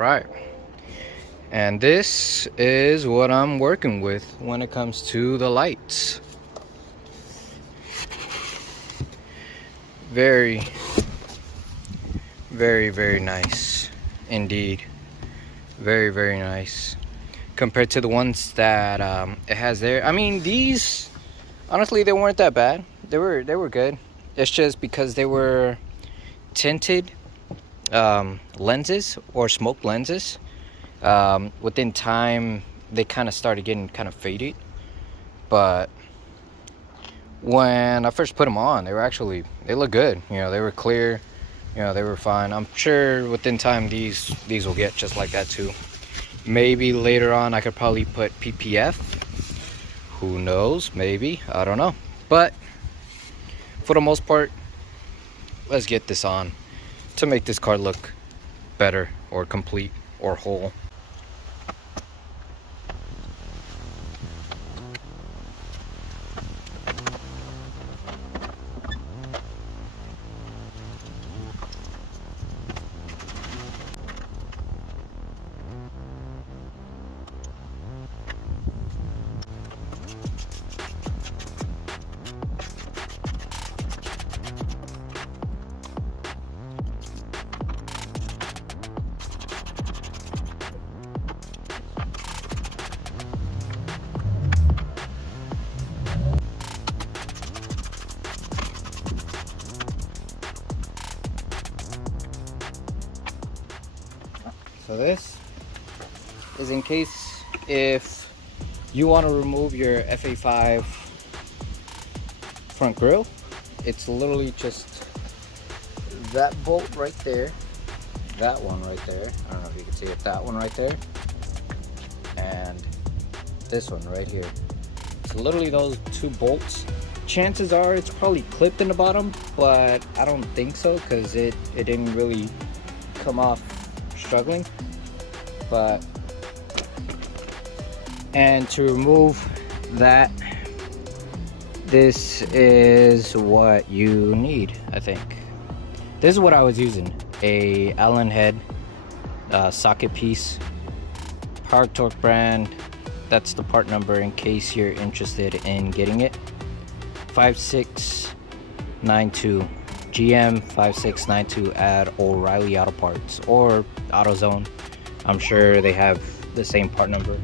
right, and this is what I'm working with when it comes to the lights. Very, very nice indeed. Very nice compared to the ones that it has there. I mean, these honestly, they weren't that bad. They were good. It's just because they were tinted lenses or smoke lenses. Within time, they kind of started getting kind of faded. But when I first put them on, they look good. You know, they were clear. You know, they were fine. I'm sure within time these will get just like that too. Maybe later on I could probably put PPF. Who knows? Maybe. I don't know. But for the most part, let's get this on to make this car look better or complete or whole. So this is in case if you want to remove your FA5 front grille. It's literally just that bolt right there, that one right there, I don't know if you can see it, that one right there, and this one right here. So literally those two bolts. Chances are it's probably clipped in the bottom, but I don't think so because it didn't really come off struggling. But and to remove that, this is what you need. I think this is what I was using, a Allen head socket piece, Power Torque brand. That's the part number in case you're interested in getting it. 5692 GM 5692 at O'Reilly Auto Parts or AutoZone. I'm sure they have the same part number.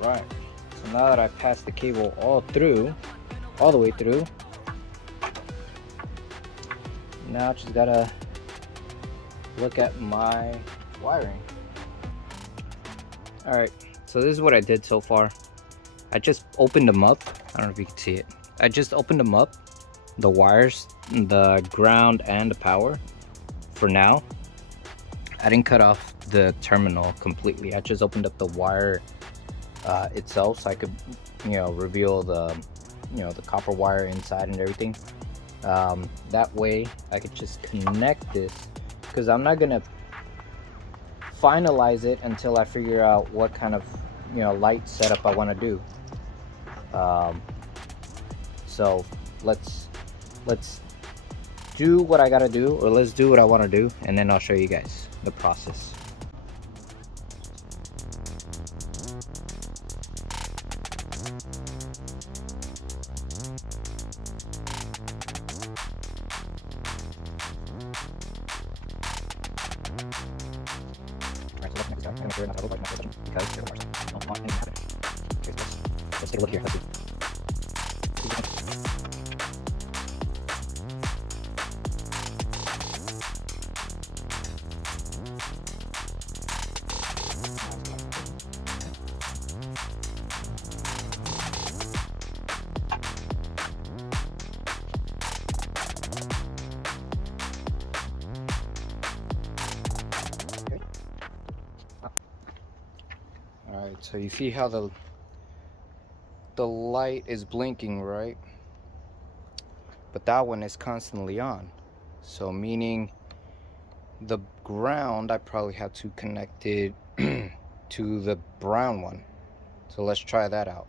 All right, so now that I've passed the cable all the way through, now I just gotta look at my wiring. All right, so this is what I did so far. I just opened them up. I don't know if you can see it. I just opened them up, the wires, the ground and the power for now. I didn't cut off the terminal completely. I just opened up the wire itself so I could, you know, reveal the, you know, the copper wire inside and everything. That way I could just connect this, because I'm not gonna finalize it until I figure out what kind of, you know, light setup I want to do. So let's do what I gotta do, or let's do what I want to do, and then I'll show you guys the process. Alright, so let's make sure not to avoid because they're the worst. I don't want anything to happen. Okay, so let's take a look here. Let's see. Alright, so you see how the light is blinking, right? But that one is constantly on. So meaning the ground, I probably have to connect it to the brown one. So let's try that out.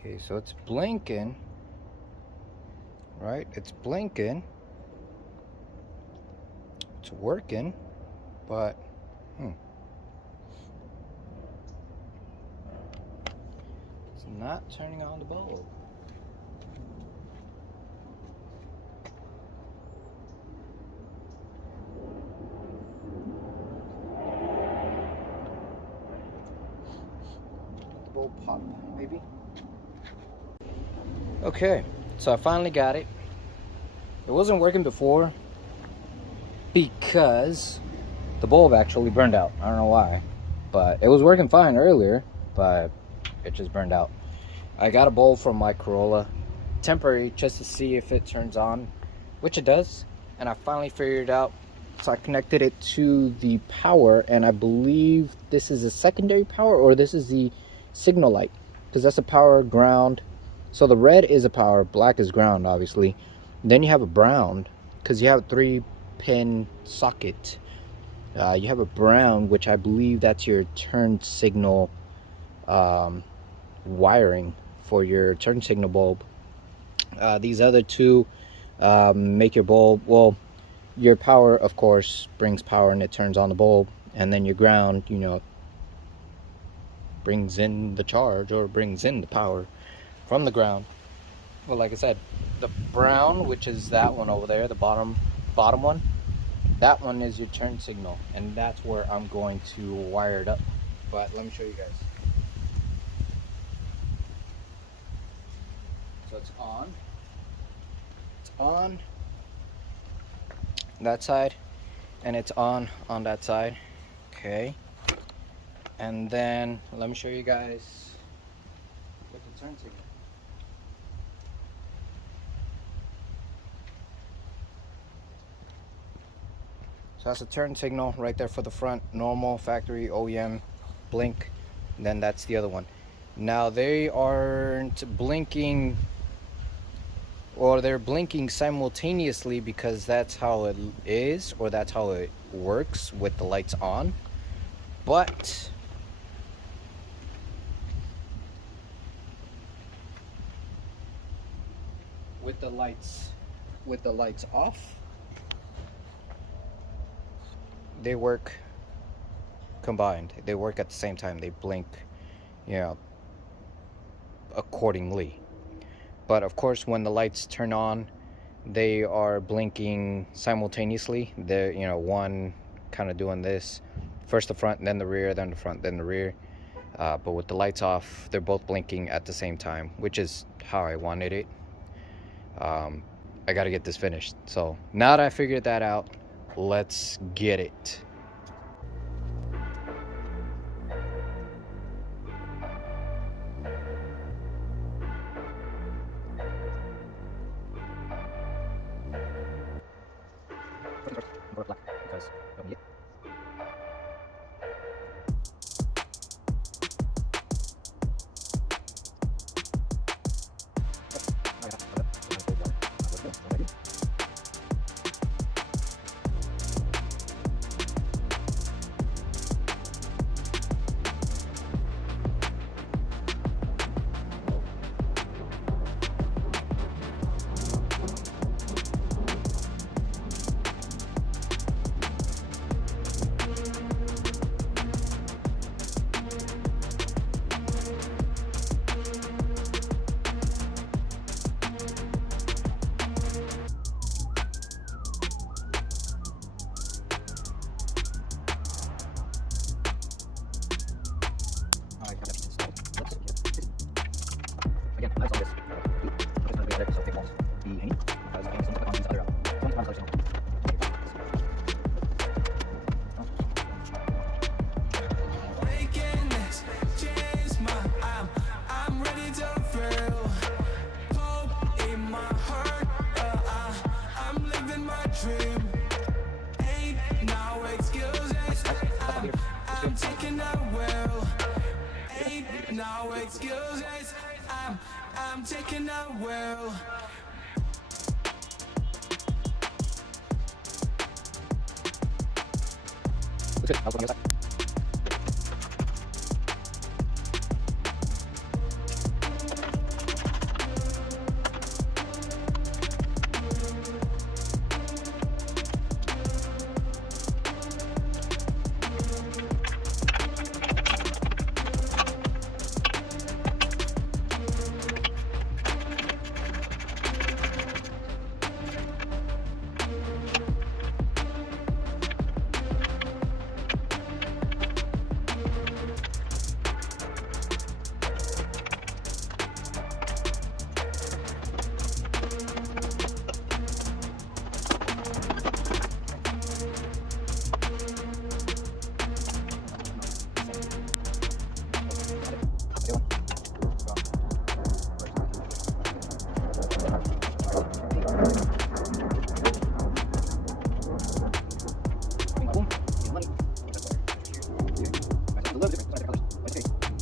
Okay, so it's blinking, right? It's blinking. It's working, but it's not turning on the bulb. The bulb pop, maybe. Okay, so I finally got it. It wasn't working before because the bulb actually burned out. I don't know why, but it was working fine earlier, but it just burned out. I got a bulb from my Corolla, temporary, just to see if it turns on, which it does, and I finally figured it out. So I connected it to the power, and I believe this is a secondary power, or this is the signal light, because that's a power, ground. So the red is a power, black is ground, obviously. Then you have a brown, because you have a 3-pin socket. You have a brown, which I believe that's your turn signal wiring for your turn signal bulb. These other two make your bulb, well, your power, of course, brings power and it turns on the bulb. And then your ground, you know, brings in the charge or brings in the power from the ground. Well, like I said, the brown, which is that one over there, the bottom one, that one is your turn signal, and that's where I'm going to wire it up. But let me show you guys. So it's on that side, and it's on that side. Okay, and then let me show you guys with the turn signal. So that's a turn signal right there for the front, normal, factory, OEM, blink. Then that's the other one. Now they aren't blinking, or they're blinking simultaneously because that's how it is, or that's how it works with the lights on. But with the lights off, they work combined. They work at the same time. They blink, you know, accordingly. But of course, when the lights turn on, they are blinking simultaneously. They're, you know, one kind of doing this, first the front, then the rear, then the front, then the rear. But with the lights off, they're both blinking at the same time, which is how I wanted it. I got to get this finished. So now that I figured that out, let's get it. No excuses. I'm taking a will. Looks good. I'll go on the other side.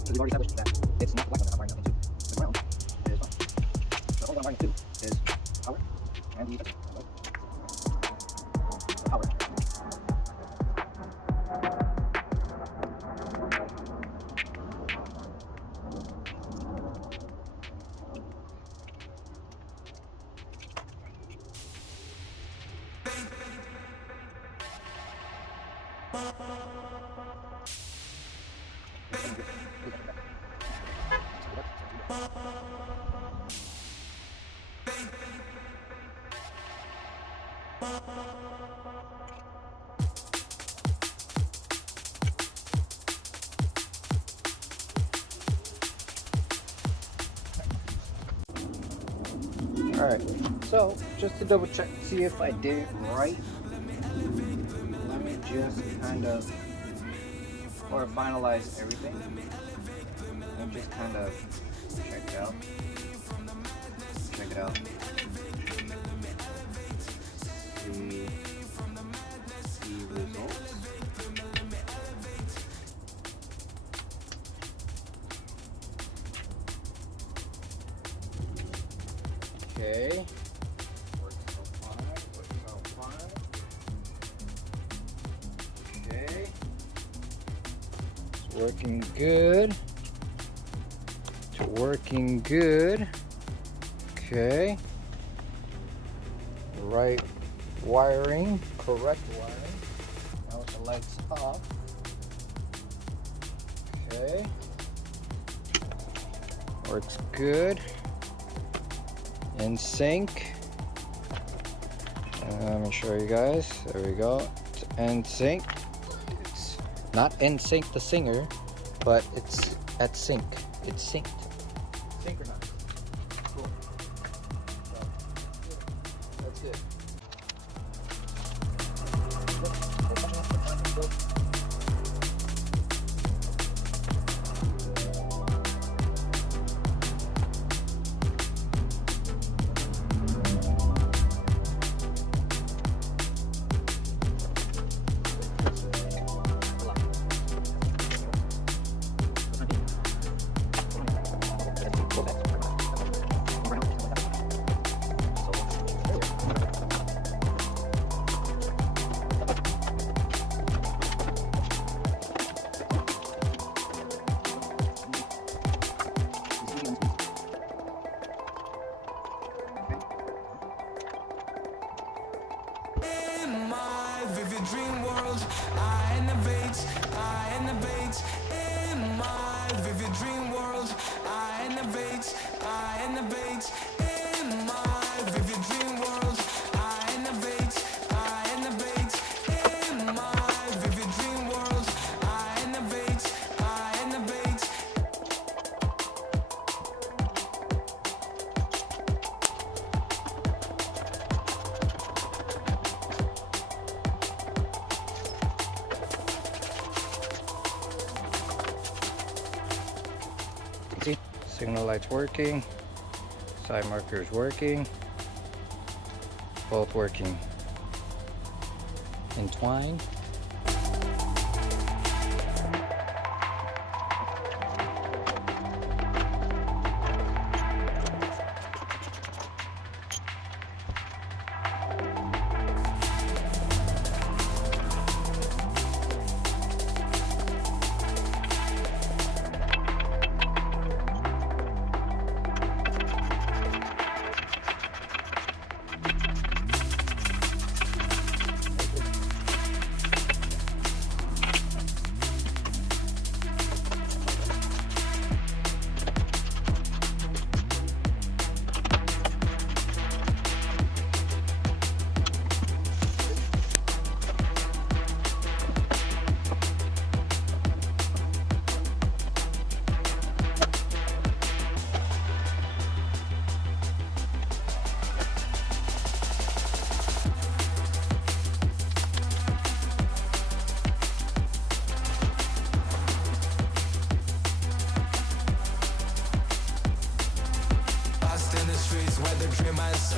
We've already established that it's not the white one that I'm wiring up into. The ground is on. So all I'm wiring to is power and the power. Alright, so just to double check, see if I did it right, let me just kind of, or finalize everything, and just kind of check it out, see results. Okay, works out fine. Okay, it's working good. Okay, right wiring, correct wiring. Now with the lights off. Okay, works good. In sync. Let me show you guys. There we go. It's in sync. It's not in sync the singer, but it's at sync. It's synced. Synchronized. Cool. So, that's it. Dream world, I innovate. In my vivid dream world, I innovate. In my vivid dream world, I innovate. In my vivid dream world, I innovate. See, signal light's working, side marker is working, both working. Entwine.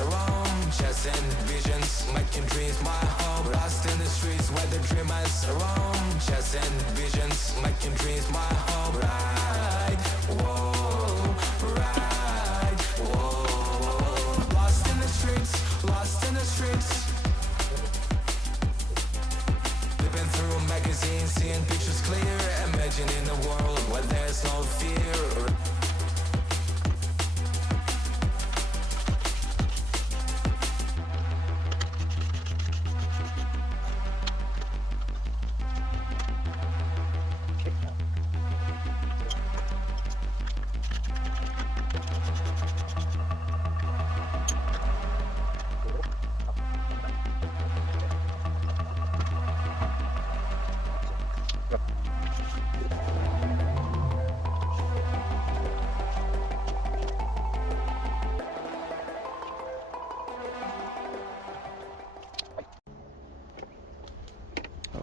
are on, chasing visions, making dreams my home. Lost in the streets where the dreamers are on, chasing visions, making dreams my home. Right, whoa, right, whoa. Lost in the streets, lost in the streets. Living through magazines, seeing pictures clear, imagining a world where there's no fear.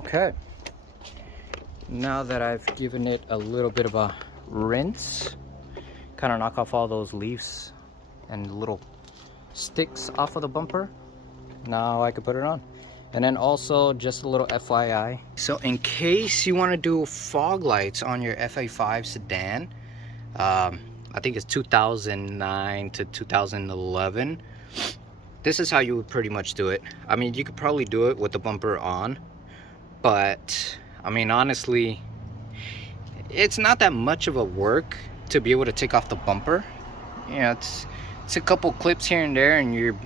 Okay, now that I've given it a little bit of a rinse, kind of knock off all those leaves and little sticks off of the bumper, now I can put it on. And then also just a little FYI, so in case you want to do fog lights on your FA5 sedan, I think it's 2009 to 2011, this is how you would pretty much do it. I mean, you could probably do it with the bumper on, but I mean, honestly, it's not that much of a work to be able to take off the bumper. You know, it's a couple clips here and there, and you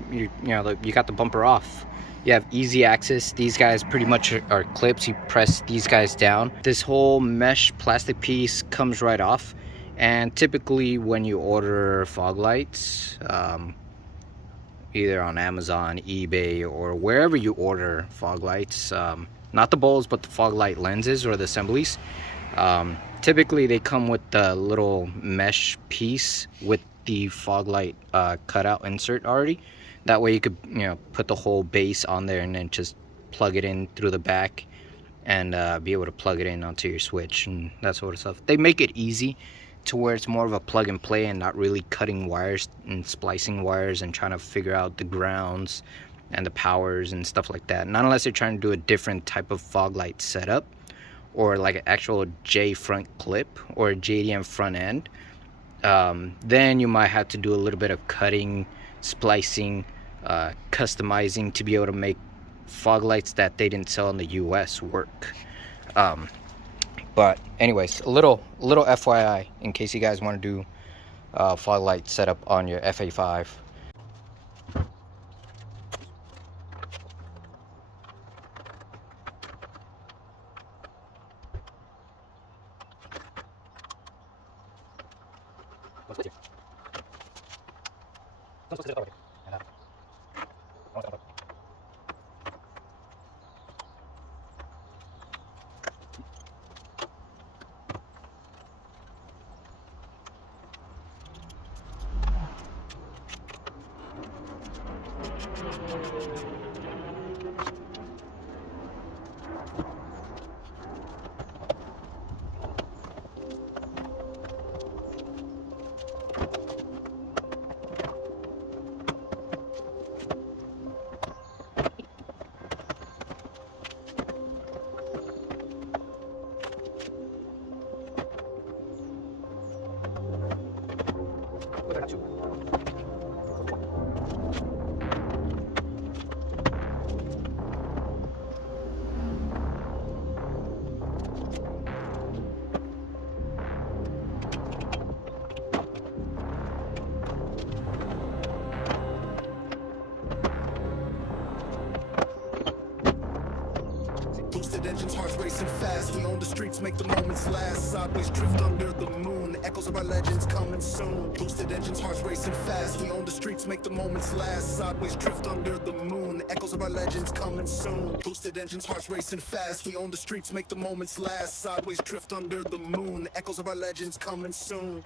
got the bumper off. You have easy access. These guys pretty much are clips. You press these guys down. This whole mesh plastic piece comes right off. And typically when you order fog lights, either on Amazon, eBay, or wherever you order fog lights, not the bowls, but the fog light lenses or the assemblies, typically they come with the little mesh piece with the fog light cutout insert already. That way you could, put the whole base on there and then just plug it in through the back and be able to plug it in onto your switch and that sort of stuff. They make it easy to where it's more of a plug and play and not really cutting wires and splicing wires and trying to figure out the grounds and the powers and stuff like that. Not unless you're trying to do a different type of fog light setup, or like an actual J front clip or a JDM front end. Then you might have to do a little bit of cutting, splicing, customizing to be able to make fog lights that they didn't sell in the US work. But anyways, a little FYI in case you guys want to do fog light setup on your FA5. Boosted engines, hearts racing fast. We own the streets, make the moments last. Sideways drift under the moon. Echoes of our legends coming soon. Boosted engines, hearts racing fast. We own the streets, make the moments last. Sideways drift under the moon. Echoes of our legends coming soon. Boosted engines, hearts racing fast. We own the streets, make the moments last. Sideways drift under the moon. Echoes of our legends coming soon.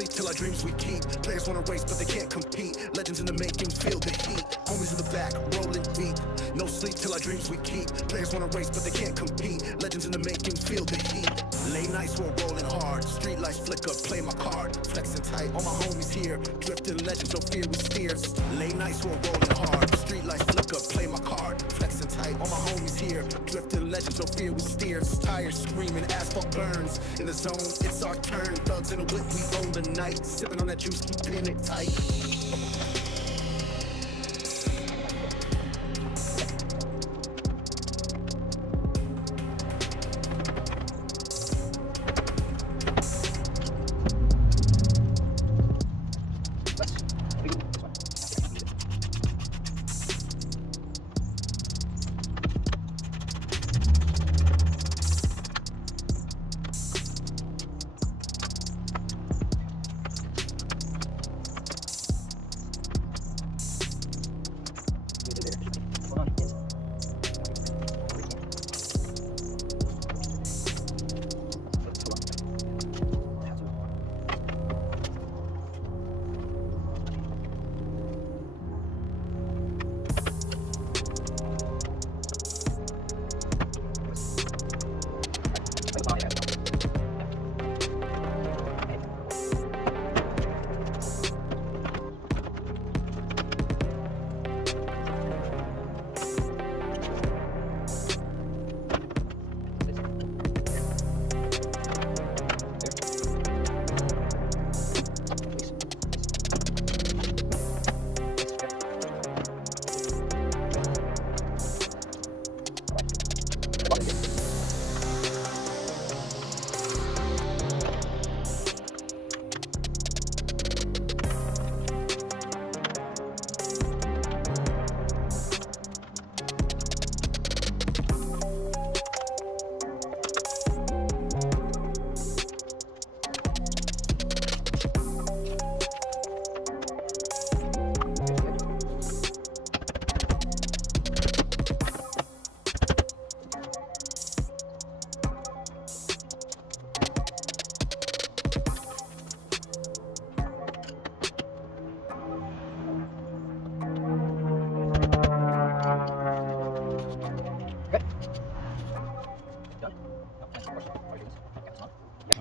sleep till our dreams we keep. Players wanna race, but they can't compete. Legends in the making, feel the heat. Homies in the back, rolling deep. No sleep till our dreams we keep. Players wanna race, but they can't compete. Legends in the making, feel the heat. Late nights we're rolling hard. Street lights flicker, play my card. Flexing tight, all my homies here. Drifting legends, no fear we steer. Late nights we're rolling hard. Street lights flicker, play my card. Flexing tight, all my homies here. Drifting legends, no fear we steer. Tires screaming, asphalt burns. In the zone, it's our turn. Thugs in a whip, we own the night. Sipping on that juice, keeping it tight.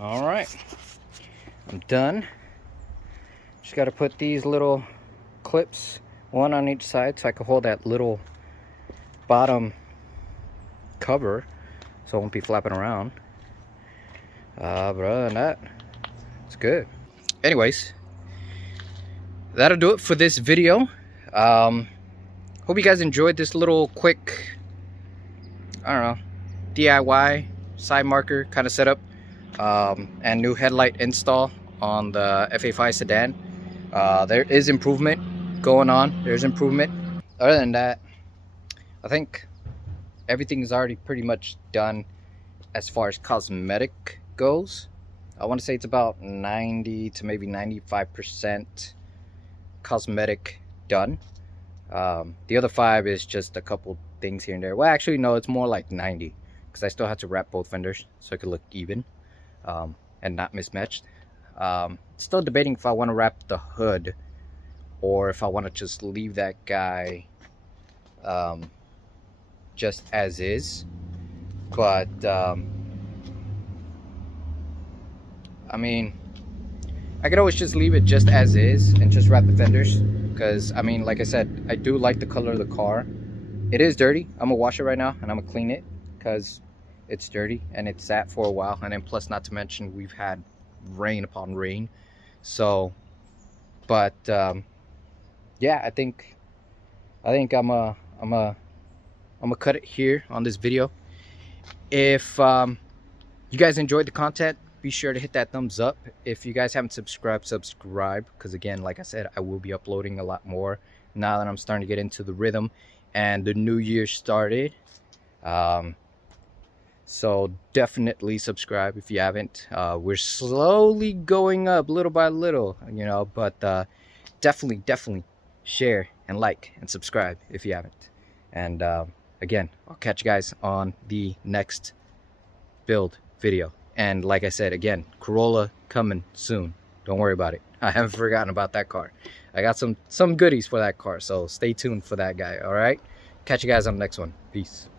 All right, I'm done. Just got to put these little clips, one on each side, so I can hold that little bottom cover so it won't be flapping around. But other than that, it's good. Anyways, that'll do it for this video. Hope you guys enjoyed this little quick, I don't know, DIY side marker kind of setup, and new headlight install on the FA5 sedan. There is improvement going on. There's improvement. Other than that, I think everything is already pretty much done as far as cosmetic goes. I want to say it's about 90 to maybe 95% cosmetic done. The other 5 is just a couple things here and there. Well, actually no, it's more like 90, because I still have to wrap both fenders so it could look even, and not mismatched. Still debating if I want to wrap the hood or if I want to just leave that guy just as is. But I mean, I could always just leave it just as is and just wrap the fenders, because I mean, like I said, I do like the color of the car. It is dirty. I'm gonna wash it right now and I'm gonna clean it because it's dirty and it's sat for a while, and then plus, not to mention, we've had rain upon rain. So, but yeah, I think I'm gonna cut it here on this video. If you guys enjoyed the content, be sure to hit that thumbs up. If you guys haven't subscribed, subscribe, because again, like I said, I will be uploading a lot more now that I'm starting to get into the rhythm and the new year started. So definitely subscribe if you haven't. We're slowly going up little by little, you know, but definitely share and like and subscribe if you haven't. And again, I'll catch you guys on the next build video. And like I said, again, Corolla coming soon. Don't worry about it. I haven't forgotten about that car. I got some goodies for that car, so stay tuned for that guy. All right, catch you guys on the next one. Peace.